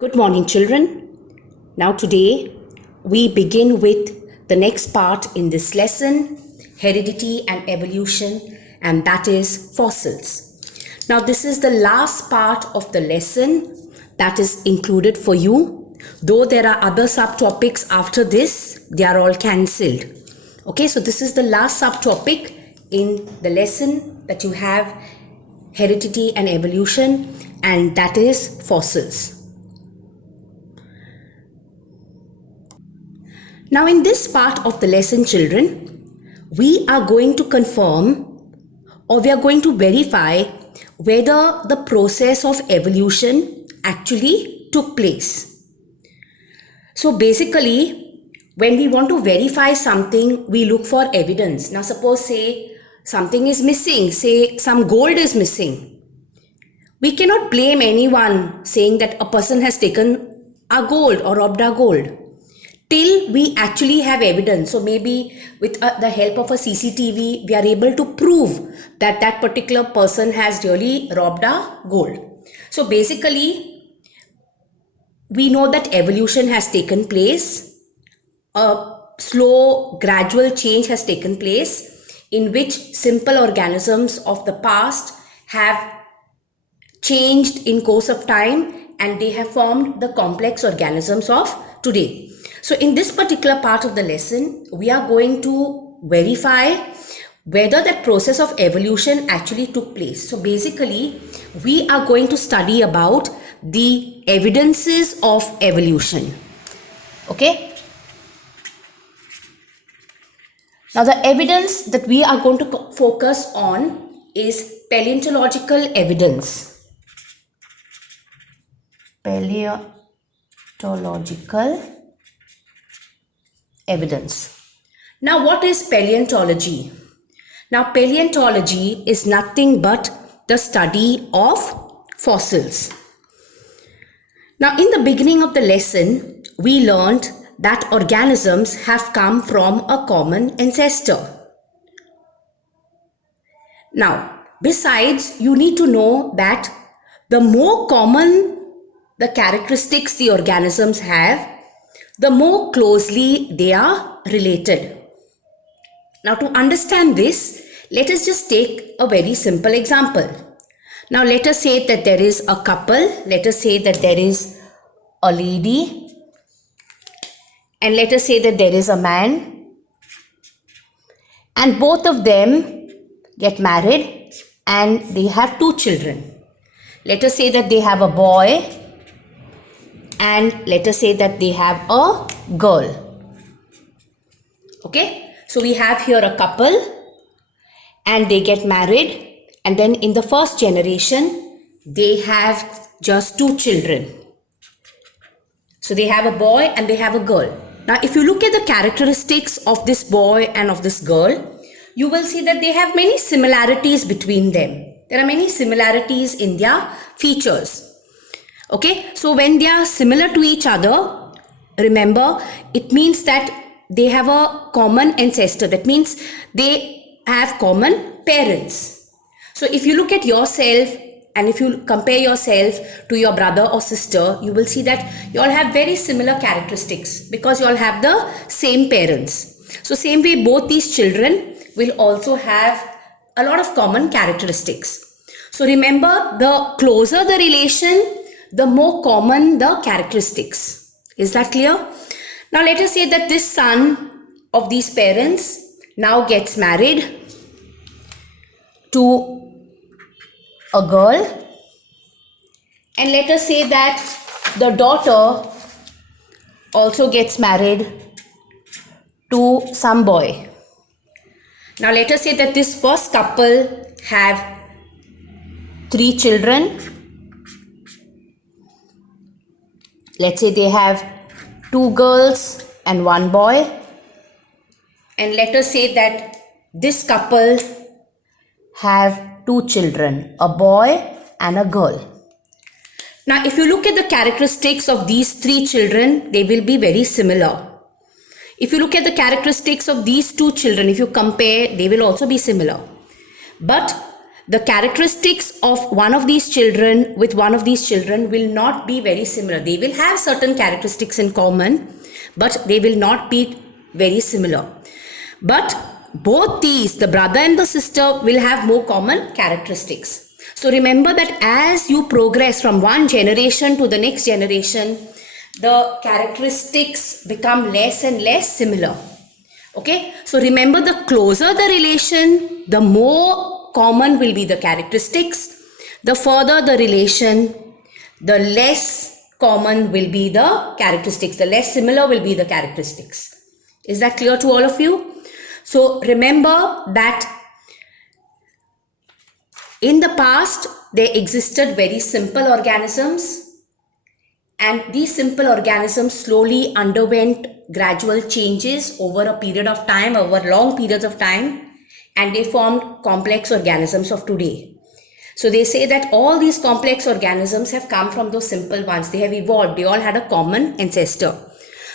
Good morning, children. Now, today we begin with the next part in this lesson, heredity and evolution, and that is fossils. Now, this is the last part of the lesson that is included for you. Though there are other subtopics after this, they are all cancelled. Okay, so this is the last subtopic in the lesson that you have, heredity and evolution, and that is fossils. Now, in this part of the lesson, children, we are going to confirm or we are going to verify whether the process of evolution actually took place. So basically, when we want to verify something, we look for evidence. Now, suppose say something is missing, say some gold is missing. We cannot blame anyone saying that a person has taken our gold or robbed our gold till we actually have evidence. So maybe with the help of a CCTV, we are able to prove that that particular person has really robbed our gold. So basically, we know that evolution has taken place. A slow, gradual change has taken place in which simple organisms of the past have changed in course of time and they have formed the complex organisms of today. So in this particular part of the lesson, we are going to verify whether that process of evolution actually took place. So basically, we are going to study about the evidences of evolution. Okay? Now the evidence that we are going to focus on is paleontological evidence. Paleontological evidence. Now, what is paleontology? Now, paleontology is nothing but the study of fossils. Now, in the beginning of the lesson, we learned that organisms have come from a common ancestor. Now, besides, you need to know that the more common the characteristics the organisms have, the more closely they are related. Now, to understand this, let us just take a very simple example. Now, let us say that there is a couple. Let us say that there is a lady. And let us say that there is a man. And both of them get married and they have two children. Let us say that they have a boy. And let us say that they have a girl. Okay, so we have here a couple and they get married, and then in the first generation they have just two children. So they have a boy and they have a girl. Now if you look at the characteristics of this boy and of this girl, you will see that they have many similarities between them. There are many similarities in their features. Okay, so when they are similar to each other, remember, it means that they have a common ancestor. That means they have common parents. So if you look at yourself and if you compare yourself to your brother or sister, you will see that you all have very similar characteristics because you all have the same parents. So same way, both these children will also have a lot of common characteristics. So remember, the closer the relation, the more common the characteristics. Is that clear? Now let us say that this son of these parents now gets married to a girl, and let us say that the daughter also gets married to some boy. Now let us say that this first couple have 3 children. Let's say they have 2 girls and 1 boy. And let us say that this couple have 2 children, a boy and a girl. Now, if you look at the characteristics of these 3 children, they will be very similar. If you look at the characteristics of these 2 children, if you compare, they will also be similar. But the characteristics of one of these children with one of these children will not be very similar. They will have certain characteristics in common, but they will not be very similar. But both these, the brother and the sister, will have more common characteristics. So remember that as you progress from one generation to the next generation, the characteristics become less and less similar. Okay, so remember, the closer the relation, the more common will be the characteristics. The further the relation, the less common will be the characteristics, the less similar will be the characteristics. Is that clear to all of you? So remember that in the past there existed very simple organisms, and these simple organisms slowly underwent gradual changes over a period of time, over long periods of time, and they formed complex organisms of today. So they say that all these complex organisms have come from those simple ones. They have evolved. They all had a common ancestor.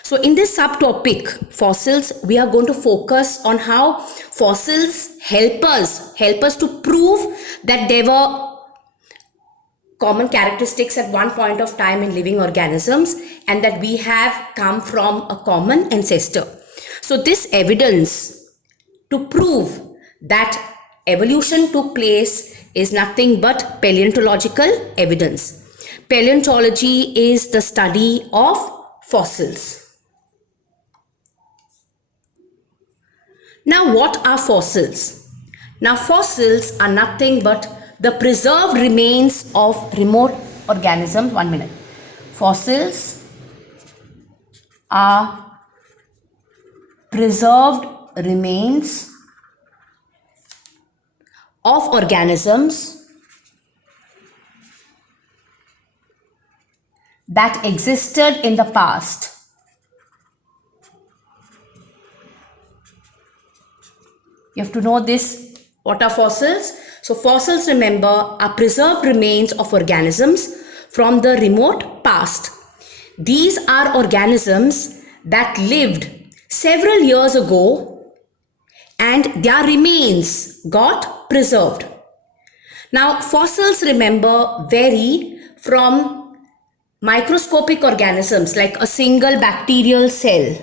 So in this subtopic, fossils, we are going to focus on how fossils help us to prove that there were common characteristics at one point of time in living organisms, and that we have come from a common ancestor. So this evidence to prove that evolution took place is nothing but paleontological evidence. Paleontology is the study of fossils. Now, what are fossils? Now, fossils are nothing but the preserved remains of remote organisms. 1 minute. Fossils are preserved remains of organisms that existed in the past. You have to know this. What are fossils? So fossils, remember, are preserved remains of organisms from the remote past. These are organisms that lived several years ago and their remains got preserved. Now, fossils, remember, vary from microscopic organisms like a single bacterial cell,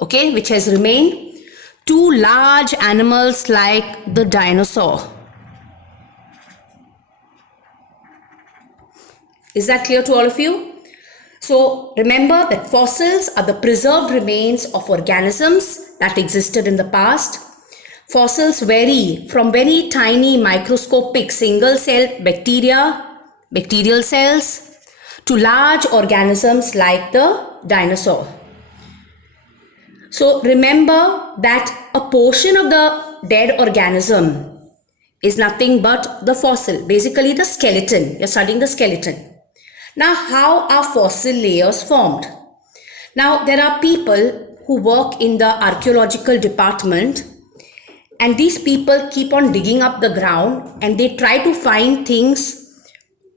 okay, which has remained, to large animals like the dinosaur. Is that clear to all of you? So remember that fossils are the preserved remains of organisms that existed in the past. Fossils vary from very tiny microscopic single cell bacterial cells, to large organisms like the dinosaur. So remember that a portion of the dead organism is nothing but the fossil, basically the skeleton. You're studying the skeleton. Now, how are fossil layers formed? Now, there are people who work in the archaeological department, and these people keep on digging up the ground and they try to find things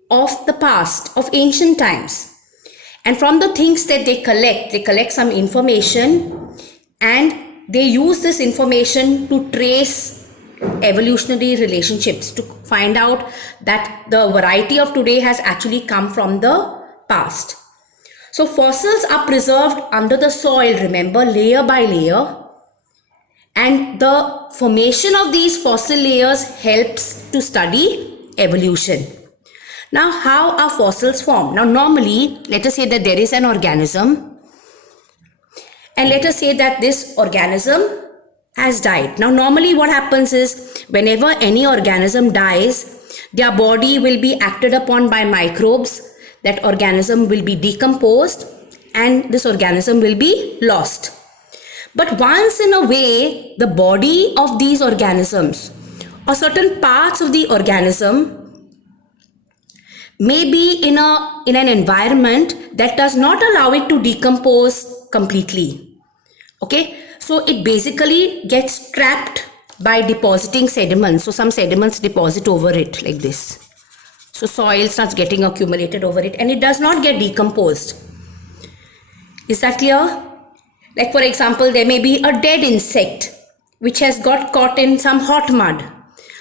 of the past, of ancient times. And from the things that they collect some information, and they use this information to trace evolutionary relationships, to find out that the variety of today has actually come from the past. So fossils are preserved under the soil, remember, layer by layer, and the formation of these fossil layers helps to study evolution. Now, how are fossils formed? Now, normally, let us say that there is an organism, and let us say that this organism has died. Now, normally what happens is, whenever any organism dies, their body will be acted upon by microbes. That organism will be decomposed and this organism will be lost. But once in a way, the body of these organisms or certain parts of the organism may be in an environment that does not allow it to decompose completely. Okay, so it basically gets trapped by depositing sediments. So some sediments deposit over it like this. So soil starts getting accumulated over it and it does not get decomposed. Is that clear? Like for example, there may be a dead insect which has got caught in some hot mud.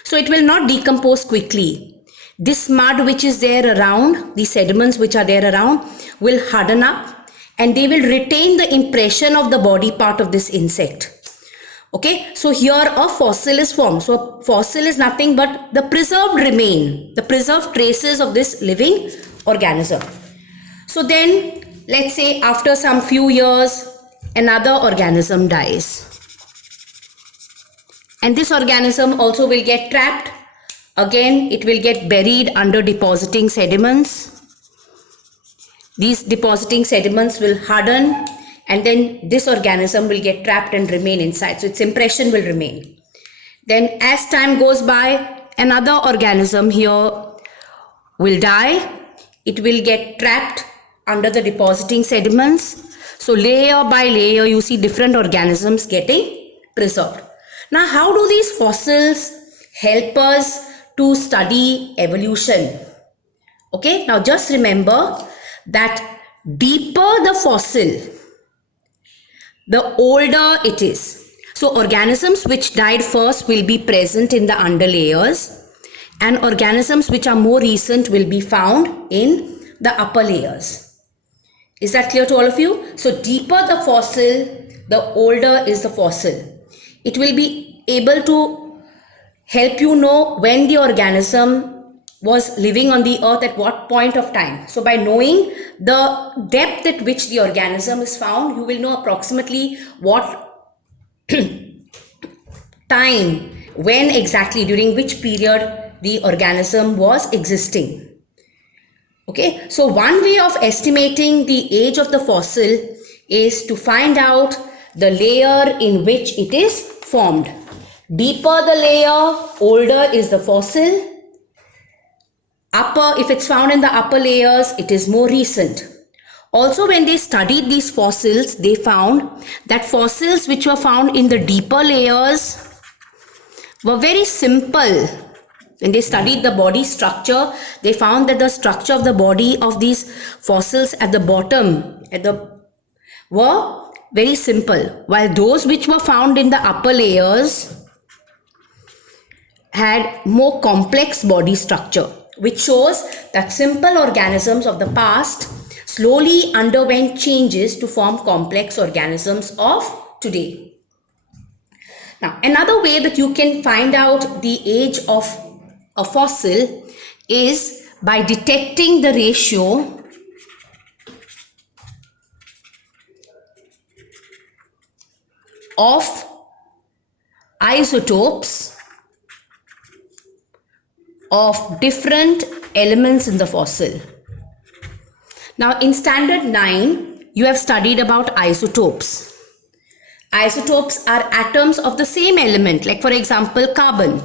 So it will not decompose quickly. This mud which is there around, the sediments which are there around, will harden up and they will retain the impression of the body part of this insect. Okay, so here a fossil is formed. So a fossil is nothing but the preserved remain, the preserved traces of this living organism. So then, let's say after some few years, another organism dies. And this organism also will get trapped. Again, it will get buried under depositing sediments. These depositing sediments will harden and then this organism will get trapped and remain inside. So its impression will remain. Then as time goes by, another organism here will die. It will get trapped under the depositing sediments. So layer by layer, you see different organisms getting preserved. Now, how do these fossils help us to study evolution? Okay, now just remember that deeper the fossil, the older it is. So organisms which died first will be present in the underlayers and organisms which are more recent will be found in the upper layers. Is that clear to all of you? So deeper the fossil, the older is the fossil. It will be able to help you know when the organism was living on the earth at what point of time. So by knowing the depth at which the organism is found, you will know approximately what time, when exactly, during which period the organism was existing. Okay, so one way of estimating the age of the fossil is to find out the layer in which it is formed. Deeper the layer, older is the fossil. Upper, if it's found in the upper layers, it is more recent. Also, when they studied these fossils, they found that fossils which were found in the deeper layers were very simple. When they studied the body structure, they found that the structure of the body of these fossils at the bottom were very simple, while those which were found in the upper layers had more complex body structure, which shows that simple organisms of the past slowly underwent changes to form complex organisms of today. Now, another way that you can find out the age of a fossil is by detecting the ratio of isotopes of different elements in the fossil. Now, in standard 9, you have studied about isotopes. Isotopes are atoms of the same element, like for example, carbon.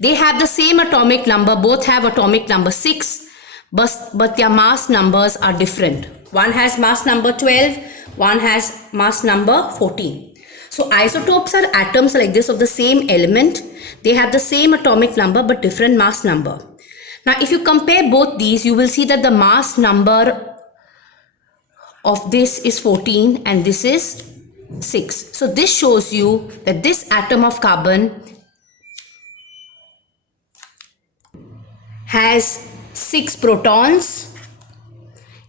They have the same atomic number, both have atomic number 6, but their mass numbers are different. One has mass number 12, one has mass number 14. So isotopes are atoms like this of the same element. They have the same atomic number but different mass number. Now, if you compare both these, you will see that the mass number of this is 14 and this is 6. So this shows you that this atom of carbon has 6 protons,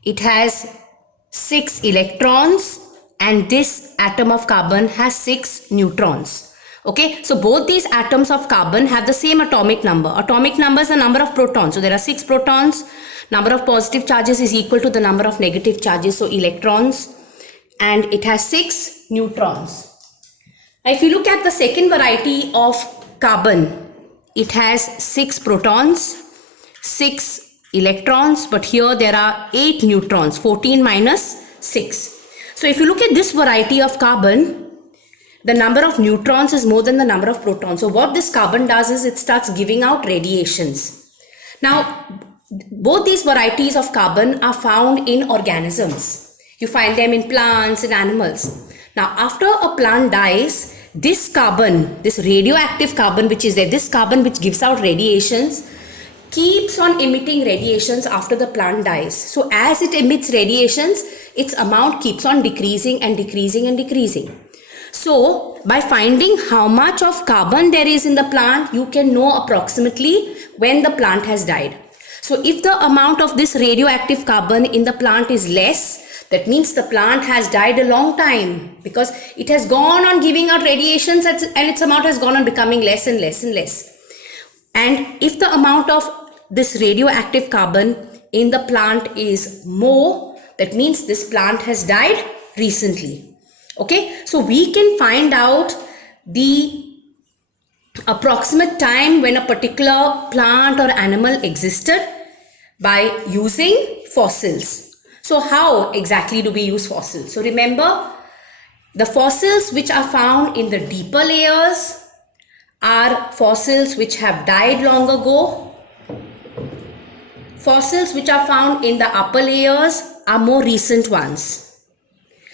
it has 6 electrons, and this atom of carbon has 6 neutrons. Okay, so both these atoms of carbon have the same atomic number. Atomic number is the number of protons. So there are 6 protons. Number of positive charges is equal to the number of negative charges, so electrons, and it has 6 neutrons. Now, if you look at the second variety of carbon, it has 6 protons, 6 electrons, but here there are 8 neutrons, 14 minus 6. So if you look at this variety of carbon, the number of neutrons is more than the number of protons. So what this carbon does is it starts giving out radiations. Now, both these varieties of carbon are found in organisms. You find them in plants and animals. Now, after a plant dies, this carbon, this radioactive carbon which is there, this carbon which gives out radiations, keeps on emitting radiations after the plant dies. So as it emits radiations, its amount keeps on decreasing and decreasing and decreasing. So by finding how much of carbon there is in the plant, you can know approximately when the plant has died. So if the amount of this radioactive carbon in the plant is less, that means the plant has died a long time, because it has gone on giving out radiations and its amount has gone on becoming less and less and less. And if the amount of this radioactive carbon in the plant is more, that means this plant has died recently. Okay, so we can find out the approximate time when a particular plant or animal existed by using fossils. So how exactly do we use fossils? So remember, the fossils which are found in the deeper layers are fossils which have died long ago. Fossils which are found in the upper layers are more recent ones.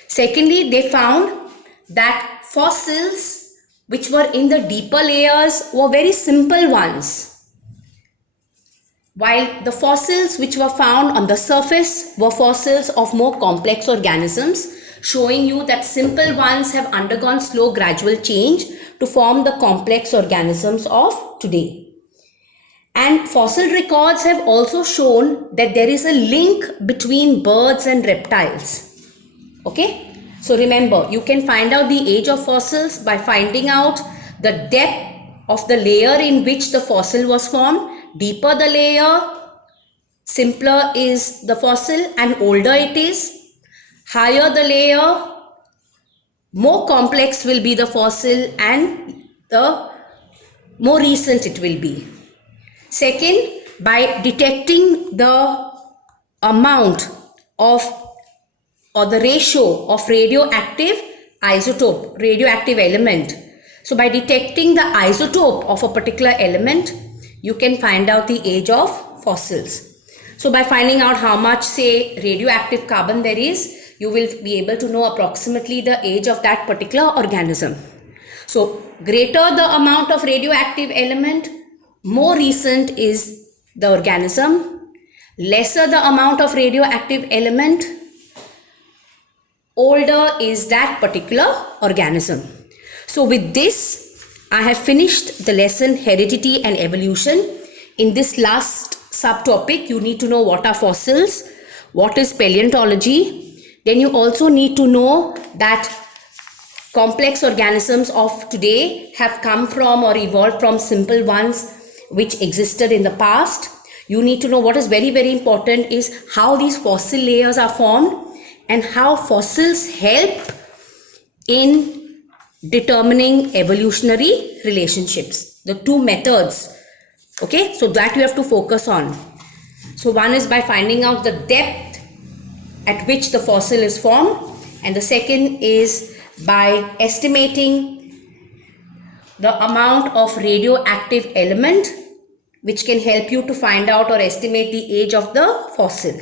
Secondly, they found that fossils which were in the deeper layers were very simple ones, while the fossils which were found on the surface were fossils of more complex organisms, showing you that simple ones have undergone slow gradual change to form the complex organisms of today. And fossil records have also shown that there is a link between birds and reptiles. Okay, so remember, you can find out the age of fossils by finding out the depth of the layer in which the fossil was formed. Deeper the layer, simpler is the fossil and older it is. Higher the layer, more complex will be the fossil and the more recent it will be. Second, by detecting the amount of or the ratio of radioactive isotope, radioactive element. So by detecting the isotope of a particular element, you can find out the age of fossils. So by finding out how much, say, radioactive carbon there is, you will be able to know approximately the age of that particular organism. So greater the amount of radioactive element, more recent is the organism. Lesser the amount of radioactive element, older is that particular organism. So with this, I have finished the lesson Heredity and Evolution. In this last subtopic, you need to know what are fossils, what is paleontology. Then you also need to know that complex organisms of today have come from or evolved from simple ones which existed in the past. You need to know what is very, very important is how these fossil layers are formed and how fossils help in determining evolutionary relationships. The two methods. Okay, so that you have to focus on. So one is by finding out the depth at which the fossil is formed, and the second is by estimating the amount of radioactive element which can help you to find out or estimate the age of the fossil.